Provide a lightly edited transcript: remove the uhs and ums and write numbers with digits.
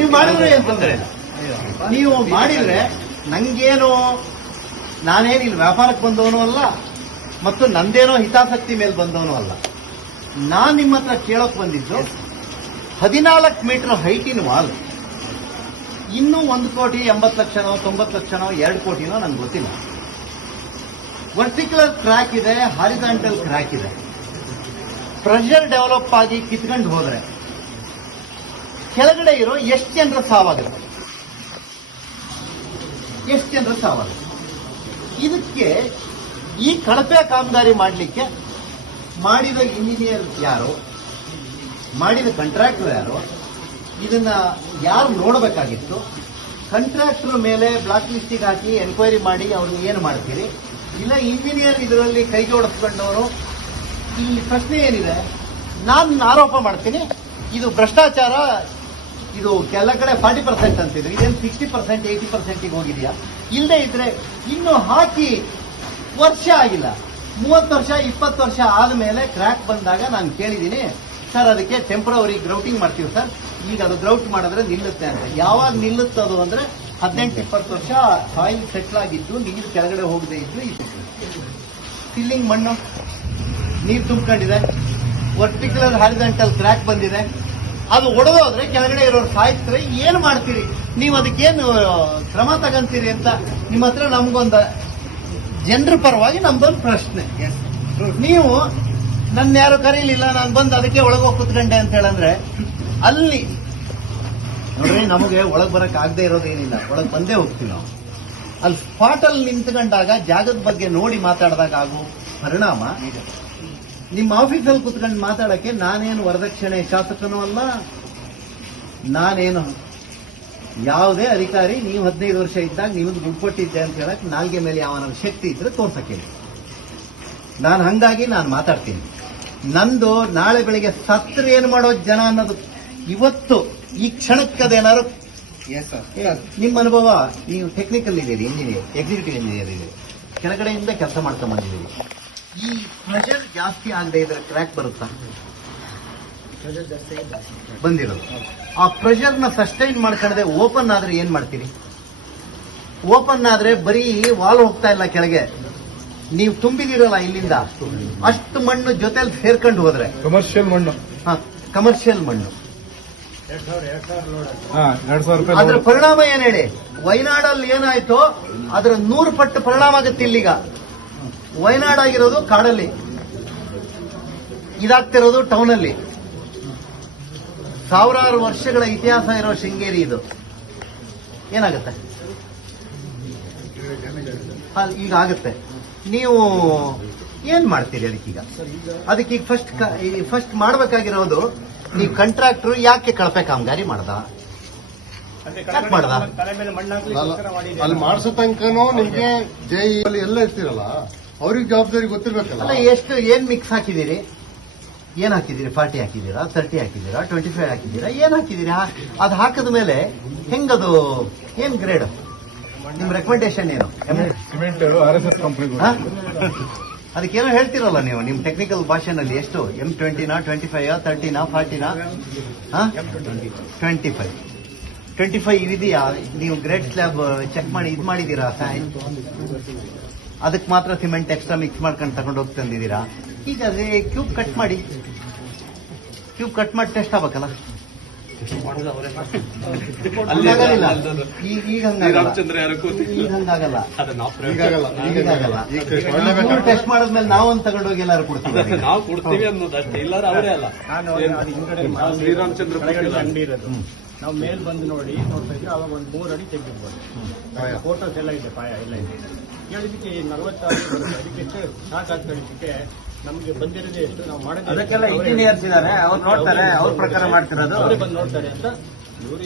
ನೀವು ಮಾಡಿದ್ರೆ ಏನ್ ತೊಂದರೆ ಇಲ್ಲ. ನೀವು ಮಾಡಿದ್ರೆ ನಂಗೇನು, ನಾನೇನಿಲ್ಲ ವ್ಯಾಪಾರಕ್ಕೆ ಬಂದವನು ಅಲ್ಲ ಮತ್ತು ನಂದೇನೋ ಹಿತಾಸಕ್ತಿ ಮೇಲೆ ಬಂದವನು ಅಲ್ಲ. ನಾನ್ ನಿಮ್ಮ ಹತ್ರ ಕೇಳೋಕ್ ಬಂದಿದ್ದು 14 ಮೀಟರ್ ಹೈಟಿನ ವಾಲ್, ಇನ್ನೂ 1,80,00,000 90,00,000 2 ಕೋಟಿನೋ ನಂಗೆ ಗೊತ್ತಿಲ್ಲ. ವರ್ಟಿಕ್ಯುಲರ್ ಕ್ರ್ಯಾಕ್ ಇದೆ, ಹಾರಿಜಾಂಟಲ್ ಕ್ರ್ಯಾಕ್ ಇದೆ. ಪ್ರೆಷರ್ ಡೆವಲಪ್ ಆಗಿ ಕಿತ್ಕೊಂಡು ಹೋದ್ರೆ ಕೆಳಗಡೆ ಇರೋ ಎಷ್ಟು ಜನರ ಸಾವಾಗುತ್ತೆ, ಎಷ್ಟು ಜನರ ಸಾವಾಗುತ್ತೆ. ಇದಕ್ಕೆ ಈ ಕಳಪೆ ಕಾಮಗಾರಿ ಮಾಡಲಿಕ್ಕೆ ಮಾಡಿದ ಇಂಜಿನಿಯರ್ ಯಾರು, ಮಾಡಿದ ಕಾಂಟ್ರಾಕ್ಟರ್ ಯಾರು, ಇದನ್ನ ಯಾರು ನೋಡಬೇಕಾಗಿತ್ತು? ಕಾಂಟ್ರಾಕ್ಟರ್ ಮೇಲೆ ಬ್ಲಾಕ್ ಲಿಸ್ಟಿಗೆ ಹಾಕಿ ಎನ್ಕ್ವೈರಿ ಮಾಡಿ ಅವ್ರನ್ನ ಏನು ಮಾಡ್ತೀರಿ? ಇಲ್ಲ ಇಂಜಿನಿಯರ್ ಇದರಲ್ಲಿ ಕೈ ಜೋಡಿಸ್ಕೊಂಡವರು? ಇಲ್ಲಿ ಪ್ರಶ್ನೆ ಏನಿದೆ, ನಾನು ಆರೋಪ ಮಾಡ್ತೀನಿ ಇದು ಭ್ರಷ್ಟಾಚಾರ, ಇದು ಕೆಲ ಕಡೆ 40% ಅಂತಿದ್ರು, ಇದೇನು 60% 80% ಹೋಗಿದೆಯಾ? ಇಲ್ಲದೆ ಇದ್ರೆ ಇನ್ನು ಹಾಕಿ ವರ್ಷ ಆಗಿಲ್ಲ, 30 ವರ್ಷ 20 ವರ್ಷ ಆದಮೇಲೆ ಕ್ರ್ಯಾಕ್ ಬಂದಾಗ ನಾನು ಕೇಳಿದ್ದೀನಿ, ಸರ್ ಅದಕ್ಕೆ ಟೆಂಪರವರಿ ಗ್ರೌಟಿಂಗ್ ಮಾಡ್ತೀವಿ ಸರ್, ಈಗ ಅದು ಗ್ರೌಟ್ ಮಾಡಿದ್ರೆ ನಿಲ್ಲುತ್ತೆ ಅಂತ. ಯಾವಾಗ ನಿಲ್ಲುತ್ತದು ಅಂದ್ರೆ 18-20 ವರ್ಷ ಸಾಯಿಲ್ ಸೆಟ್ಲ್ ಆಗಿದ್ದು, ನೀರು ಕೆಳಗಡೆ ಹೋಗದೆ ಇದ್ದು, ಫಿಲ್ಲಿಂಗ್ ಮಣ್ಣು ನೀರು ತುಂಬಿಕೊಂಡಿದೆ, ವರ್ಟಿಕ್ಯುಲರ್ ಹಾರಿಜಾಂಟಲ್ ಕ್ರ್ಯಾಕ್ ಬಂದಿದೆ, ಅದು ಒಡೆದೋದ್ರೆ ಕೆಳಗಡೆ ಇರೋರು ಸಾಯಿಸ್ತಾರೆ. ಏನು ಮಾಡ್ತೀರಿ ನೀವು? ಅದಕ್ಕೇನು ಕ್ರಮ ತಗಂತೀರಿ ಅಂತ ನಿಮ್ಮ ಹತ್ರ ನಮ್ಗೊಂದು ಜನರ ಪರವಾಗಿ ನಮ್ದೊಂದು ಪ್ರಶ್ನೆ. ನೀವು ನನ್ನ ಯಾರು ಕರೀಲಿಲ್ಲ, ನಾನು ಬಂದು ಅದಕ್ಕೆ ಒಳಗೋಗಿ ಕೂತ್ಕೊಂಡೆ ಅಂತ ಹೇಳಂದ್ರೆ ಅಲ್ಲಿ ನೋಡ್ರಿ, ನಮಗೆ ಒಳಗೆ ಬರಕ್ ಆಗದೆ ಇರೋದೇನಿಲ್ಲ, ಒಳಗೆ ಬಂದೇ ಹೋಗ್ತೀವಿ ನಾವು. ಅಲ್ಲಿ ಸ್ಪಾಟ್ ಅಲ್ಲಿ ನಿಂತ್ಕೊಂಡಾಗ ಜಾಗದ ಬಗ್ಗೆ ನೋಡಿ ಮಾತಾಡಿದಾಗ ಆಗೋ ಪರಿಣಾಮ, ನಿಮ್ಮ ಆಫೀಸಲ್ಲಿ ಕುತ್ಕೊಂಡು ಮಾತಾಡಕ್ಕೆ ನಾನೇನು ವರದಕ್ಷಿಣೆ ಶಾಸಕನೂ ಅಲ್ಲ, ನಾನೇನು ಯಾವುದೇ ಅಧಿಕಾರಿ. ನೀವು 15 ವರ್ಷ ಇದ್ದಾಗ ನೀವು ದುಡ್ಡು ಕೊಟ್ಟಿದ್ದೆ ಅಂತ ಹೇಳಕ್ ನಾಲ್ಗೆ ಮೇಲೆ ಯಾವನ ಶಕ್ತಿ ಇದ್ರೆ ತೋರ್ಸಕ್ಕೆ. ನಾನು ಹಂಗಾಗಿ ನಾನು ಮಾತಾಡ್ತೀನಿ. ನಂದು ನಾಳೆ ಬೆಳಿಗ್ಗೆ ಸತ್ರ ಏನು ಮಾಡೋ ಜನ ಅನ್ನೋದು ಇವತ್ತು ಈ ಕ್ಷಣಕ್ಕದೇನಾದ್ರು ನಿಮ್ಮ ಅನುಭವ, ನೀವು ಟೆಕ್ನಿಕಲ್ ಇದೀರಿ, ಇಂಜಿನಿಯರ್, ಎಕ್ಸಿಕ್ಯೂಟಿವ್ ಇಂಜಿನಿಯರ್ ಇದೀರಿ, ಕೆಳಗಡೆಯಿಂದ ಕೆಲಸ ಮಾಡ್ಕೊಂಡ್ ಬಂದಿದ್ದೀರಿ. ಈ ಪ್ರೆಷರ್ ಜಾಸ್ತಿ ಆಗದೆ ಇದ್ರೆ ಕ್ರ್ಯಾಕ್ ಬರುತ್ತಾ? ಬಂದಿರೋದು ಆ ಪ್ರೆಷರ್ನ ಸಸ್ಟೈನ್ ಮಾಡ್ಕೊಳ್ಳದೆ ಓಪನ್ ಆದ್ರೆ ಏನ್ ಮಾಡ್ತೀರಿ? ಓಪನ್ ಆದ್ರೆ ಬರೀ ವಾಲ್ ಹೋಗ್ತಾ ಇಲ್ಲ ಕೆಳಗೆ, ನೀವು ತುಂಬಿದಿರಲ್ಲ ಇಲ್ಲಿಂದ, ಅಷ್ಟು ಮಣ್ಣು ಜೊತೆಲಿ ಸೇರ್ಕೊಂಡು ಹೋದ್ರೆ ಕಮರ್ಷಿಯಲ್ ಮಣ್ಣು, ಕಮರ್ಷಿಯಲ್ ಮಣ್ಣು, 2,000 ರೂಪಾಯಿ. ಅದ್ರ ಪರಿಣಾಮ ಏನ್ ಹೇಳಿ? ವಯನಾಡಲ್ಲಿ ಏನಾಯ್ತೋ ಅದ್ರ 100 ಪಟ್ಟು ಪರಿಣಾಮ ಆಗುತ್ತೆ. ಇಲ್ಲಿಗ ವಯನಾಡ್ ಆಗಿರೋದು ಕಾಡಲ್ಲಿ, ಇದಾಗ್ತಿರೋದು ಟೌನ್ ಅಲ್ಲಿ. ಸಾವಿರಾರು ವರ್ಷಗಳ ಇತಿಹಾಸ ಇರೋ ಶೃಂಗೇರಿ ಇದು. ಏನಾಗುತ್ತೆ ಈಗ? ಆಗುತ್ತೆ. ನೀವು ಏನ್ ಮಾಡ್ತೀರಿ ಅದಕ್ಕೀಗ? ಅದಕ್ಕೀಗ ಫಸ್ಟ್ ಮಾಡಬೇಕಾಗಿರೋದು, ನೀವು ಕಾಂಟ್ರಾಕ್ಟರ್ ಯಾಕೆ ಕಳಪೆ ಕಾಮಗಾರಿ ಮಾಡ್ದ? ಅಲ್ಲಿ ಮಾಡಿಸೋ ತನಕನೂ ನಿಮ್ಗೆ ಜೈ ಎಲ್ಲ ಇರ್ತೀರಲ್ಲ, ಅವ್ರಿಗೆ ಜವಾಬ್ದಾರಿ ಗೊತ್ತಿರ್ಬೇಕಲ್ಲ. ಅಲ್ಲ, ಎಷ್ಟು ಏನ್ ಮಿಕ್ಸ್ ಹಾಕಿದ್ದೀರಿ? ಏನ್ ಹಾಕಿದ್ದೀರಿ? 40 ಹಾಕಿದ್ದೀರಾ, 30 ಹಾಕಿದ್ದೀರಾ, 25 ಹಾಕಿದ್ದೀರಾ, ಏನ್ ಹಾಕಿದ್ದೀರಾ? ಅದು ಹಾಕಿದ ಮೇಲೆ ಹೆಂಗದು? ಏನ್ ಗ್ರೇಡ್? ನಿಮ್ ರೆಕಮೆಂಡೇಶನ್ ಏನು? Cement RSS company. ಅದಕ್ಕೇನೋ ಹೇಳ್ತಿರಲ್ಲ ನೀವು ನಿಮ್ ಟೆಕ್ನಿಕಲ್ ಭಾಷೆನಲ್ಲಿ. ಎಷ್ಟು? M20 25 30 40 25 ಇದೆಯಾ? ನೀವು ಗ್ರೇಡ್ ಸ್ಲ್ಯಾಬ್ ಚೆಕ್ ಮಾಡಿ ಇದು ಮಾಡಿದೀರಾ? ಅದಕ್ಕೆ ಮಾತ್ರ ಸಿಮೆಂಟ್ ಎಕ್ಸ್ಟ್ರಾ ಮಿಕ್ಸ್ ಮಾಡ್ಕೊಂಡು ತಗೊಂಡು ಹೋಗಿ ತಂದಿದ್ದೀರಾ? ಈಗ ಅದೇ ಕ್ಯೂಬ್ ಕಟ್ ಮಾಡಿ ಟೆಸ್ಟ್ ಆಗ್ಬೇಕಲ್ಲ. ಈಗ ಹಂಗಾಗಲ್ಲ. ಟೆಸ್ಟ್ ಮಾಡಿದ್ಮೇಲೆ ನಾವೊಂದು ತಗೊಂಡೋಗಿ ಎಲ್ಲಾರು ಕೊಡ್ತೀವಿ. ನಾವು ಕೊಡ್ತೀವಿ ಅನ್ನೋದಷ್ಟೇ, ಇಲ್ಲಾರ ಅವರೇ ಅಲ್ಲ. ಶ್ರೀರಾಮಚಂದ್ರ ನಾವು ಮೇಲ್ ಬಂದು ನೋಡ್ತಾ ಇದ್ರೆ ಅವಾಗ ಒಂದು 3 ಅಡಿ ತೆಗೆದಿರ್ಬೋದು. ಫೋಟೋಸ್ ಎಲ್ಲ ಇದೆ, ಪಾಯ ಎಲ್ಲ ಇದೆ. ಹೇಳಿದಕ್ಕೆ 40 ಅಡಿ ಬರುತ್ತೆ. ಅದಕ್ಕೆ ಸಾಕು ಕಳಿಸಕ್ಕೆ ನಮಗೆ ಬಂದಿರೋದೇ ಎಷ್ಟು, ನಾವು ಮಾಡೋದು ಅದಕ್ಕೆಲ್ಲ ಇಂಜಿನಿಯರ್ಸ್ ಇದ್ದಾರೆ, ಅವ್ರು ನೋಡ್ತಾರೆ, ಅವ್ರ ಪ್ರಕಾರ ಮಾಡ್ತಿರೋದು. ಅವರೇ ಬಂದು ನೋಡ್ತಾರೆ ಅಂತ ಇವರು